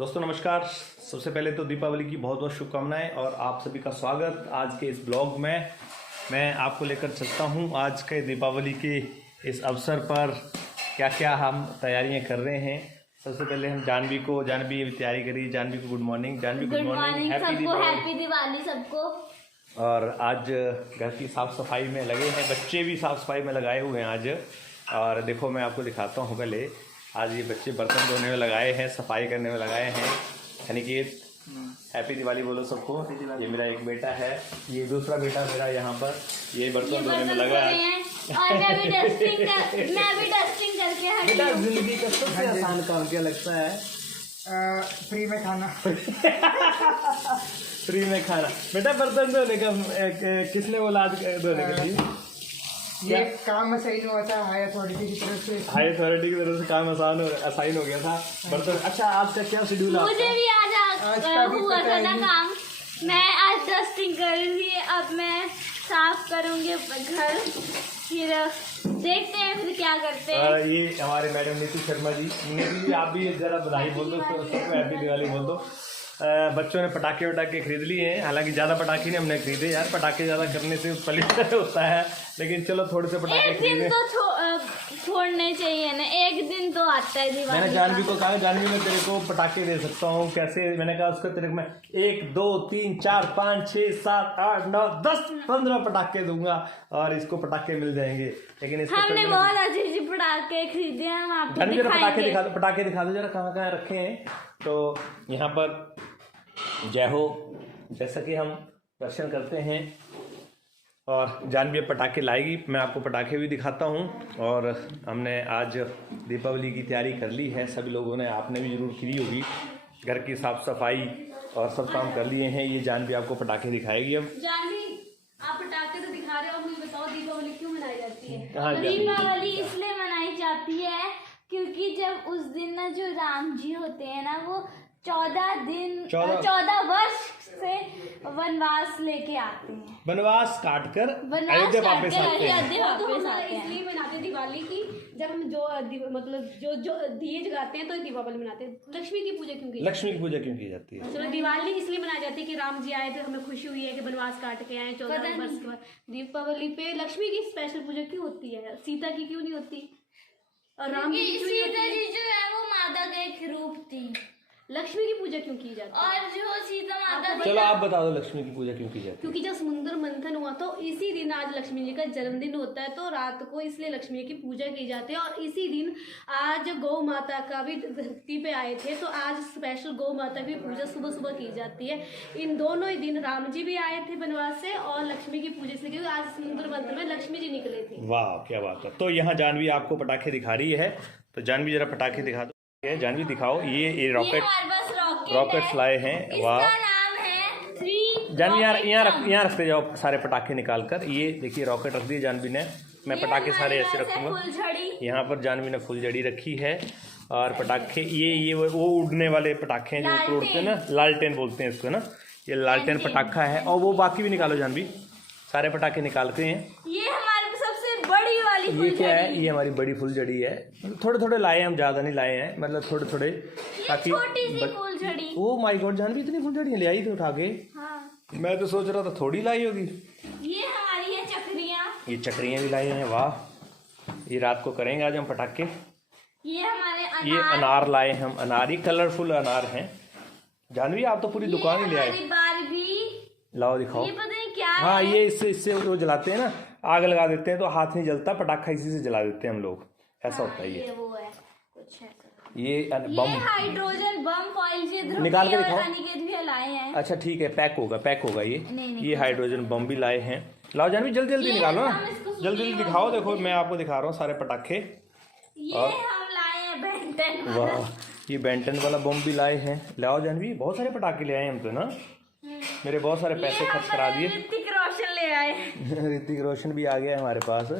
दोस्तों नमस्कार। सबसे पहले तो दीपावली की बहुत बहुत शुभकामनाएं और आप सभी का स्वागत आज के इस ब्लॉग में। मैं आपको लेकर चलता हूं आज के दीपावली के इस अवसर पर क्या क्या हम तैयारियां कर रहे हैं। सबसे पहले हम जानवी अभी तैयारी करी। जानवी को good morning. Janvi good morning, happy Diwali सबको। और आज घर की साफ़ सफाई में लगे हैं, बच्चे भी साफ़ सफाई में लगाए हुए हैं आज। और देखो मैं आपको दिखाता हूँ पहले। आज ये बच्चे बर्तन धोने में लगाए हैं, सफाई करने में लगाए हैं। अनिकेत हैप्पी दिवाली बोलो सबको। ये मेरा एक बेटा है, ये दूसरा बेटा मेरा यहाँ पर ये बर्तन धोने में लगा है। और मैं भी डस्टिंग करके बेटा जिंदगी का सबसे आसान काम क्या लगता है? फ्री में खाना। फ्री में खाना। बेटा बर्तन धोने का किसने बोला आज धोने के लिए? ये काम सही नहीं हुआ था हाई अथॉरिटी की तरफ से। हाई अथॉरिटी की तरफ से काम असाइन हो गया था बर्तन। अच्छा आज का क्या शेड्यूल है? मुझे भी आज हुआ था ना काम। मैं आज डस्टिंग करूंगी, अब मैं साफ करूंगी घर, फिर देखते हैं फिर क्या करते हैं। ये हमारे मैडम नीतू शर्मा जी। नीतू जी आप भी जरा बधाई बोल दो सबको, हैप्पी दिवाली बोल दो। बच्चों ने पटाखे खरीद लिए हैं, हालांकि ज़्यादा पटाखे नहीं हमने खरीदे यार, पटाखे ज़्यादा करने से पॉल्यूशन होता है, लेकिन चलो थोड़े से पटाखे खरीदे। एक दिन तो छोड़ने चाहिए ना, एक दिन तो आता है दिवाली। मैंने जानवी को कहा जानवी मैं तेरे को पटाखे दे सकता हूँ कैसे। मैंने कहा उसको तेरे को मैं 1 2 3 4 5 6 7 8 9 10 15 पटाखे दूंगा और इसको पटाखे मिल जाएंगे। लेकिन हमने बहुत अच्छे पटाखे खरीदे हैं, हम आपको जानवी जरा पटाखे दिखा दो जरा कहाँ कहाँ रखे हैं। तो यहाँ पर जय हो, जैसा कि हम दर्शन करते हैं और जानवी अब पटाखे लाएगी, मैं आपको पटाखे भी दिखाता हूँ। और हमने आज दीपावली की तैयारी कर ली है सभी लोगों ने, आपने भी जरूर की होगी। घर की साफ सफाई और सब काम कर लिए हैं। ये जानवी आपको पटाखे दिखाएगी। अब जानवी आप पटाखे तो दिखा रहे हो, मुझे बताओ दीपावली क्यों मनाई जाती है? दीपावली इसलिए मनाई जाती है क्योंकि जब उस दिन ना जो राम जी होते हैं ना, वो 14 वर्ष से वनवास लेके आते हैं, वनवास काट कर अयोध्या वापस आते हैं। तो हम इसलिए मनाते हैं दिवाली की, जब हम जो दिए जगाते हैं तो दीपावली मनाते हैं। लक्ष्मी की पूजा क्यों की? लक्ष्मी की पूजा क्यों की जाती है? चलो दिवाली इसलिए मनाई जाती है कि राम जी आए थे, हमें खुशी हुई है कि वनवास काट के आए 14 वर्ष के बाद। दीपावली पे लक्ष्मी की स्पेशल पूजा क्यों होती है? सीता की क्यों नहीं होती? और राम जी सीता जी जो है वो माता का एक रूप थी। लक्ष्मी की पूजा क्यों की जाती है? और जो सीता माता, चलो आप बता दो लक्ष्मी की पूजा क्यों की जाती है? क्योंकि जब समुद्र मंथन हुआ तो इसी दिन आज लक्ष्मी जी का जन्मदिन होता है, तो रात को इसलिए लक्ष्मी की पूजा की जाती है। और इसी दिन आज गौ माता का भी धरती पे आए थे, तो आज स्पेशल गौ माता की पूजा सुबह सुबह की जाती है। इन दोनों ही दिन राम जी भी आए थे वनवास से और लक्ष्मी की पूजा इसलिए क्योंकि आज समुद्र मंथन में लक्ष्मी जी निकले थे। वाह क्या बात है। तो यहाँ जानवी आपको पटाखे दिखा रही है, तो जानवी जरा पटाखे दिखा दो। जानवी दिखाओ। ये रॉकेट्स लाए हैं। वाह नाम है 3 जानवी यहाँ रखते जाओ सारे पटाखे निकाल कर। ये देखिए रॉकेट रख दिए जानवी ने, मैं पटाखे सारे ऐसे रखूंगा। यहाँ पर जानवी ने फुलझड़ी रखी है और पटाखे ये वो उड़ने वाले पटाखे हैं जो ऊपर उड़ते हैं ना, लालटेन बोलते हैं इसको ना, ये लालटेन पटाखा है। और वो बाकी भी निकालो जानवी, सारे पटाखे निकालते हैं। ये हमारी सबसे बड़ी वाली ये क्या है? ये हमारी बड़ी फुलझड़ी है। थोड़े थोड़े लाए हैं हम, ज़्यादा नहीं लाए हैं, मतलब थोड़े थोड़े, ताकि छोटी सी फुलझड़ी। ओ माय गॉड जानवी इतनी फुलझड़ियाँ ले आई थी उठा के। हाँ। मैं तो सोच रहा था थोड़ी लाई होगी। ये हमारी है चक्रियाँ। ये चक्रियाँ भी लाई हैं। वाह ये रात को करेंगे आज हम पटाखे। ये हमारे अनार। ये अनार लाए हम, अनार, ये कलरफुल अनार हैं। जानवी आप तो पूरी दुकान ही ले आए। बारबी लाओ दिखाओ। ये पता नहीं क्या हाँ है। ये इससे वो जलाते हैं ना, आग लगा देते हैं तो हाथ नहीं जलता, पटाखा इसी से जला देते हैं हम लोग, ऐसा होता है। ये वो है कुछ ऐसा। ये बम हाइड्रोजन बम फॉइल से निकाल के दिखाओ। अनिकेत भी लाए हैं। अच्छा ठीक है, पैक होगा ये। नहीं, ये हाइड्रोजन बम भी लाए हैं। लाओ जानवी जल्दी निकालो ना, जल्दी दिखाओ। देखो मैं आपको दिखा रहा हूँ सारे पटाखे। ये हम लाए हैं बेंटन। वाह ये बेंटन वाला बम भी लाए हैं। लाओ जानवी बहुत सारे पटाखे ले आए हम तो ना, मेरे बहुत सारे पैसे खर्च करा दिए। ऋतिक रोशन ले आए। ऋतिक रोशन भी आ गया है हमारे पास।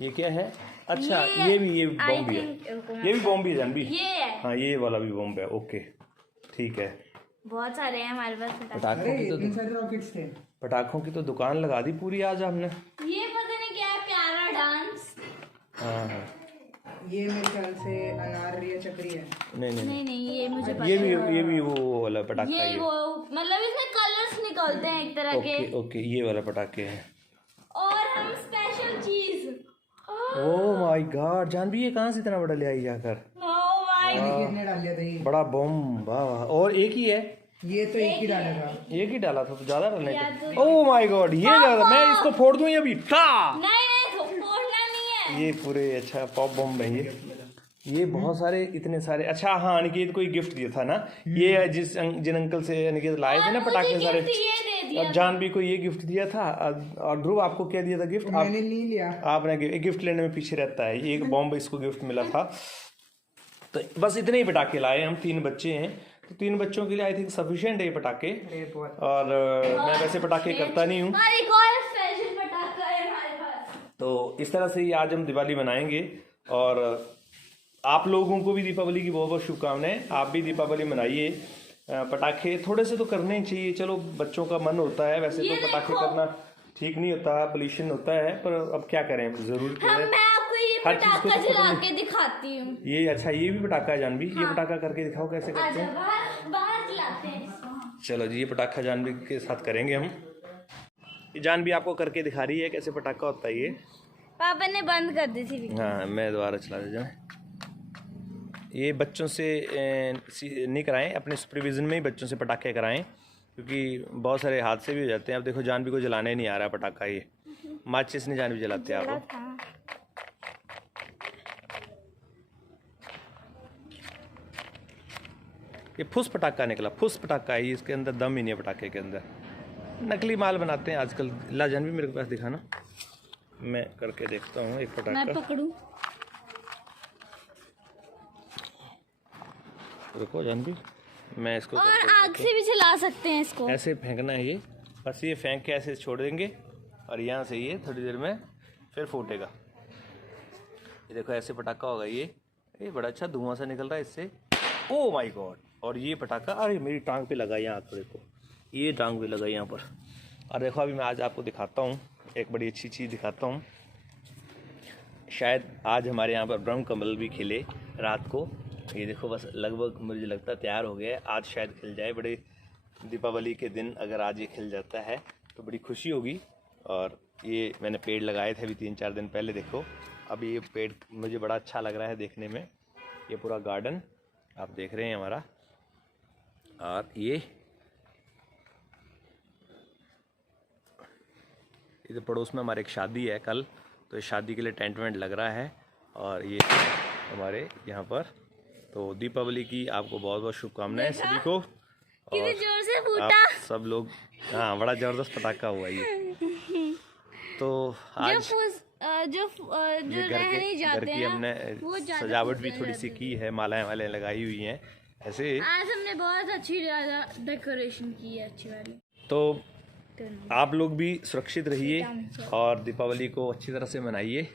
ये क्या है? अच्छा ये बम भी है, ये भी बम भी है जानवी। ये है। हाँ ये वाला भी बम है। ओके ठीक है। बहुत सारे हैं हमारे पास पटाखों की तो दुकान लगा दी पूरी आज हमने। ये पता नहीं क्या है, प्यारा डांस। हाँ ये मेरे ख्याल से अनार या चक्री है। नहीं नहीं नहीं नहीं, ये मुझे पता ये भी वो वाला पटाखा ये है। वो मतलब इसमें कलर्स निकलते हैं एक तरह के। ओके ओके, ये वाला पटाखे हैं। और हम स्पेशल चीज, ओह माय गॉड, जानवी ये कहाँ से इतना बड़ा ले आई जाकर? ओह माय, कितने डाल दिया था ये? बड़ा बम, वाह वाह। और एक ही है? ये तो एक ही डाला था। एक ही डाला था तो ज्यादा डालने थे। ओह माय गॉड, ये ज्यादा, मैं इसको फोड़ दूं अभी। नहीं फोड़ना नहीं है ये पूरे, अच्छा पॉप बम है ये बहुत सारे, इतने सारे। अच्छा हाँ, अनिकेत को गिफ्ट दिया था ना ये, जिन अंकल से अनिकेत लाए थे ना पटाखे सारे, ये दे दिया। अब जानवी को ये गिफ्ट दिया था। और ध्रुव आपको क्या दिया था गिफ्ट? मैंने नहीं लिया। आपने गिफ्ट लेने में पीछे रहता है। ये एक बॉम्ब इसको गिफ्ट मिला था। तो बस इतने ही पटाखे लाए हम, 3 बच्चे हैं तो 3 बच्चों के लिए आई थिंक सफिशिएंट है ये पटाखे। और मैं वैसे पटाखे करता नहीं हूँ, स्पेशल पटाखा है हमारे पास। तो इस तरह से ही आज हम दिवाली मनाएंगे। और आप लोगों को भी दीपावली की बहुत बहुत शुभकामनाएं। आप भी दीपावली मनाइए। पटाखे थोड़े से तो करने ही चाहिए, चलो बच्चों का मन होता है। वैसे तो पटाखे करना ठीक नहीं होता, पोल्यूशन होता है, पर अब क्या करें, जरूरत है। मैं आपको ये हर चीज को पटाखा तो जला के दिखाती हूँ। ये अच्छा, ये भी पटाखा है जानवी, ये पटाखा करके दिखाओ कैसे करते हैं। बाहर जलाते हैं इसको। चलो जी, ये पटाखा जानवी के साथ करेंगे हम। ये जानवी आपको करके दिखा रही है कैसे पटाखा होता है ये। पापा ने बंद कर दी थी। हाँ, मैं दोबारा चला दे जाए। ये बच्चों से नहीं कराएं, अपने सुपरविजन में ही बच्चों से पटाखे कराएं, क्योंकि बहुत सारे हादसे भी हो जाते हैं। अब देखो जानवी को जलाने नहीं आ रहा पटाखा, ये माचिस नहीं जानवी जलाते हैं आपको। ये फुस पटाखा निकला, फुस पटाखा है ये, इसके अंदर दम ही नहीं है पटाखे के अंदर। नकली माल बनाते हैं आजकल। ला जानवी मेरे पास दिखाना, मैं करके देखता हूँ एक मैं पटाखा। पकड़ूं? रुको जानवी, मैं इसको और आग से भी जला सकते हैं इसको। ऐसे फेंकना है ये, बस ये फेंक के ऐसे छोड़ देंगे और यहाँ से ये थोड़ी देर में फिर फूटेगा। ये देखो ऐसे पटाखा होगा ये बड़ा अच्छा धुआं सा निकल रहा है इससे। ओह माय गॉड, और ये पटाखा, अरे मेरी टांग पे लगा यहाँ, तो देखो ये टांग पे लगा यहाँ पर। और देखो अभी मैं आज आपको दिखाता हूँ एक बड़ी अच्छी चीज़ दिखाता हूँ। शायद आज हमारे यहाँ पर ब्रह्म कमल भी खिले रात को। ये देखो बस लगभग मुझे लगता है तैयार हो गया है, आज शायद खिल जाए। बड़े दीपावली के दिन अगर आज ये खिल जाता है तो बड़ी खुशी होगी। और ये मैंने पेड़ लगाए थे अभी 3-4 दिन पहले, देखो अभी ये पेड़ मुझे बड़ा अच्छा लग रहा है देखने में। ये पूरा गार्डन आप देख रहे हैं हमारा। और ये तो पड़ोस में हमारे एक शादी है कल, तो इस शादी के लिए टेंट वेंट लग रहा है। और ये हमारे यहाँ पर, तो दीपावली की आपको बहुत बहुत शुभकामनाएं सभी को। कितनी जोर से आप फूटा। सब लोग, हाँ बड़ा जबरदस्त पटाखा हुआ ये। तो आज जो घर की हमने सजावट भी थोड़ी सी की है, मालाएं वालें लगाई हुई हैं ऐसे। आज हमने बहुत अच्छी डेकोरेशन की है, अच्छी वाली। तो आप लोग भी सुरक्षित रहिए और दीपावली को अच्छी तरह से मनाइए।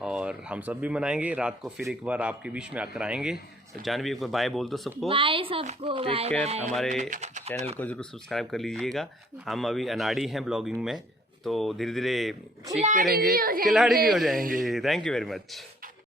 और हम सब भी मनाएंगे। रात को फिर एक बार आपके बीच में आकर आएंगे। तो जानवी एक बार बाय बोल दो सबको। बाय सबको, टेक केयर। हमारे चैनल को जरूर सब्सक्राइब कर लीजिएगा। हम अभी अनाड़ी हैं ब्लॉगिंग में, तो धीरे धीरे सीखते रहेंगे, खिलाड़ी भी हो जाएंगे। Thank you very much.